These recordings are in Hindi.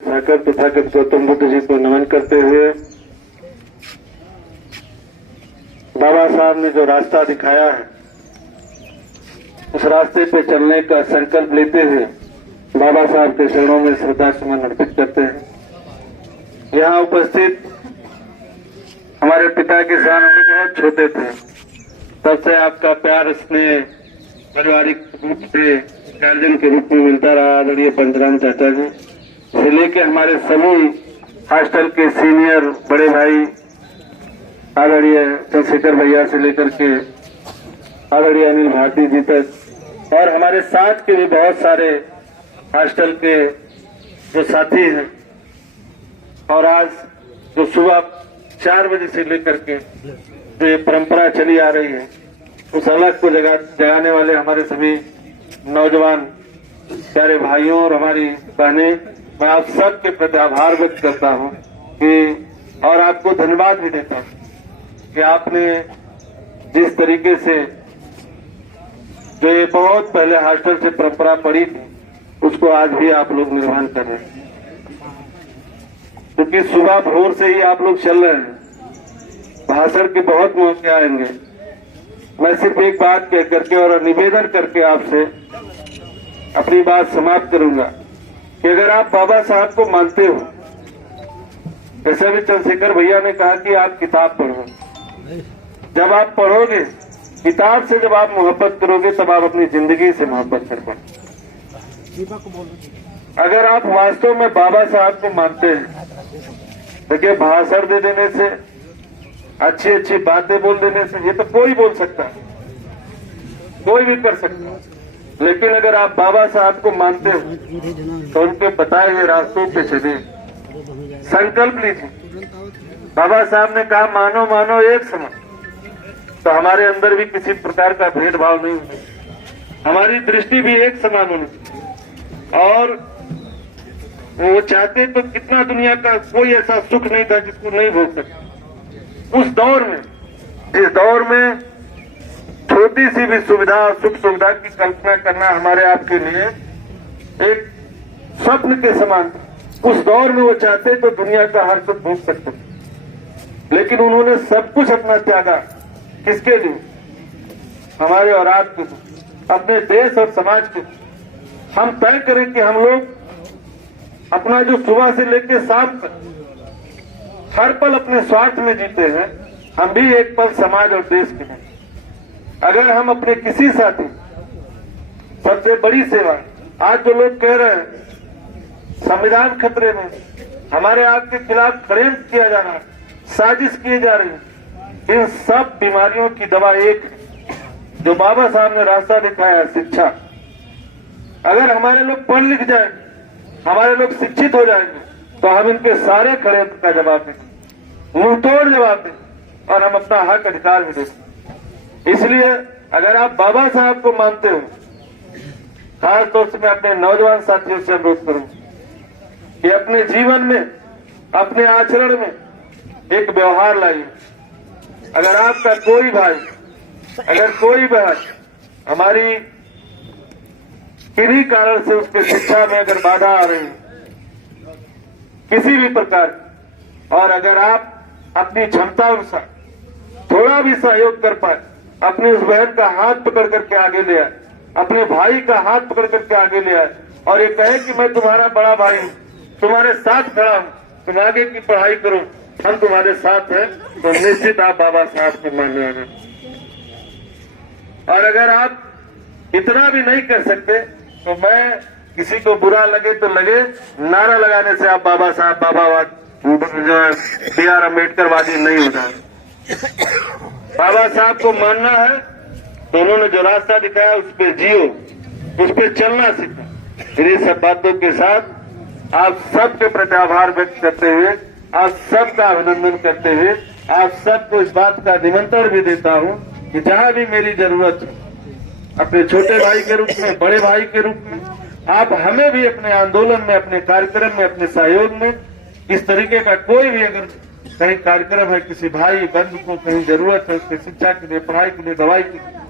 साकर तथागत गौतम बुद्ध जी को नमन करते हुए बाबा साहब ने जो रास्ता दिखाया है उस रास्ते पे चलने का संकल्प लेते हुए बाबा साहब के चरणों में श्रद्धा सुमन अर्पित करते हैं। यहाँ उपस्थित हमारे पिता के साथ हम लोग बहुत छोटे थे, तब से आपका प्यार स्नेह पारिवारिक रूप से गार्जियन के रूप में मिलता रहा। आदरणीय पंचराम चाचा जी से लेकर हमारे सभी हॉस्टल के सीनियर बड़े भाई आदरणीय चंद्रशेखर भैया से लेकर के आदरणीय अनिल भारती जी तक और हमारे साथ के भी बहुत सारे हॉस्टल के जो साथी हैं और आज जो सुबह 4 बजे से लेकर के जो ये परंपरा चली आ रही है उस अलग को जगाने वाले हमारे सभी नौजवान प्यारे भाइयों और हमारी बहनें, मैं आप सब के प्रति आभार व्यक्त करता हूं कि और आपको धन्यवाद भी देता हूं कि आपने जिस तरीके से जो ये बहुत पहले हॉस्टल से परंपरा पड़ी थी उसको आज भी आप लोग निर्वहन कर रहे हैं, क्योंकि सुबह भोर से ही आप लोग चल रहे हैं। भाषण के बहुत मौके आएंगे, मैं सिर्फ एक बात कह करके और निवेदन करके आपसे अपनी बात समाप्त करूंगा कि अगर आप बाबा साहब को मानते हो, जैसे भी चंद्रशेखर भैया ने कहा कि आप किताब पढ़ो, जब आप पढ़ोगे किताब से, जब आप मोहब्बत करोगे तब आप अपनी जिंदगी से मोहब्बत कर पाओगे। अगर आप वास्तव में बाबा साहब को मानते हैं, देखिए भाषण दे देने से, अच्छी अच्छी बातें बोल देने से ये तो कोई बोल सकता है, कोई भी कर सकता है, लेकिन अगर आप बाबा साहब को मानते हो तो उनके बताए हुए रास्तों पे चले, संकल्प लीजिए। बाबा साहब ने कहा मानो मानो एक समान, तो हमारे अंदर भी किसी प्रकार का भेदभाव नहीं होना, हमारी दृष्टि भी एक समान होनी चाहिए। और वो चाहते तो कितना दुनिया का कोई ऐसा सुख नहीं था जिसको नहीं भोग सकता। उस दौर में, जिस दौर में छोटी सी भी सुविधा, सुख सुविधा की कल्पना करना हमारे आपके लिए एक स्वप्न के समान था, उस दौर में वो चाहते तो दुनिया का हर सुख भोग सकते, लेकिन उन्होंने सब कुछ अपना त्यागा। किसके लिए? हमारे और आपके, अपने देश और समाज के। हम तय करें कि हम लोग अपना जो सुबह से लेकर शाम तक हर पल अपने स्वार्थ में जीते हैं, हम भी एक पल समाज और देश के हैं। अगर हम अपने किसी साथी, सबसे बड़ी सेवा, आज जो लोग कह रहे हैं संविधान खतरे में, हमारे आपके खिलाफ षड्यंत्र किया जा रहा है, साजिश की जा रही है, इन सब बीमारियों की दवा एक है जो बाबा साहब ने रास्ता दिखाया है, शिक्षा। अगर हमारे लोग पढ़ लिख जाएंगे, हमारे लोग शिक्षित हो जाएंगे, तो हम इनके सारे षड्यंत्र का जवाब देंगे, मुंह तोड़ जवाब देंगे और हम अपना हक अधिकार भी देंगे। इसलिए अगर आप बाबा साहब को मानते हो, खास तौर से मैं अपने नौजवान साथियों से अनुरोध करूंगा कि अपने जीवन में, अपने आचरण में एक व्यवहार लाइए। अगर आपका कोई भाई, अगर कोई बहन हमारी किन्हीं कारण से उसके शिक्षा में अगर बाधा आ रही है किसी भी प्रकार, और अगर आप अपनी क्षमता अनुसार थोड़ा भी सहयोग कर पाए, अपनी उस बहन का हाथ पकड़ करके आगे ले आए, अपने भाई का हाथ पकड़ करके आगे ले आए और ये कहे कि मैं तुम्हारा बड़ा भाई हूं, तुम्हारे साथ खड़ा हूं, तुम आगे की पढ़ाई करो, हम तुम्हारे साथ हैं, तो निश्चित आप बाबा साहब को मानने आना। और अगर आप इतना भी नहीं कर सकते तो मैं, किसी को बुरा लगे तो लगे, नारा लगाने से आप बाबा साहब बाबावाद जो B.R. अम्बेडकरवादी नहीं होता है। बाबा साहब को मानना है तो उन्होंने जो रास्ता दिखाया उस पर जियो, उस पर चलना सीखो। इन्हीं सब बातों के साथ आप सबके प्रति आभार व्यक्त करते हुए, आप सबका अभिनंदन करते हुए, आप सबको इस बात का निमंत्रण भी देता हूं कि जहां भी मेरी जरूरत है, अपने छोटे भाई के रूप में, बड़े भाई के रूप में, आप हमें भी अपने आंदोलन में, अपने कार्यक्रम में, अपने सहयोग में, इस तरीके का कोई भी अगर कहीं कार्यक्रम है, किसी भाई बंधु को कहीं जरूरत है उसकी शिक्षा के लिए, पढ़ाई के लिए, दवाई के लिए,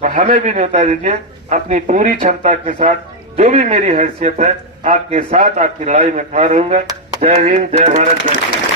तो हमें भी न्योता दीजिए। अपनी पूरी क्षमता के साथ जो भी मेरी हैसियत है आपके साथ आपकी लड़ाई में खड़ा रहूंगा। जय हिंद, जय भारत, जय हिंद।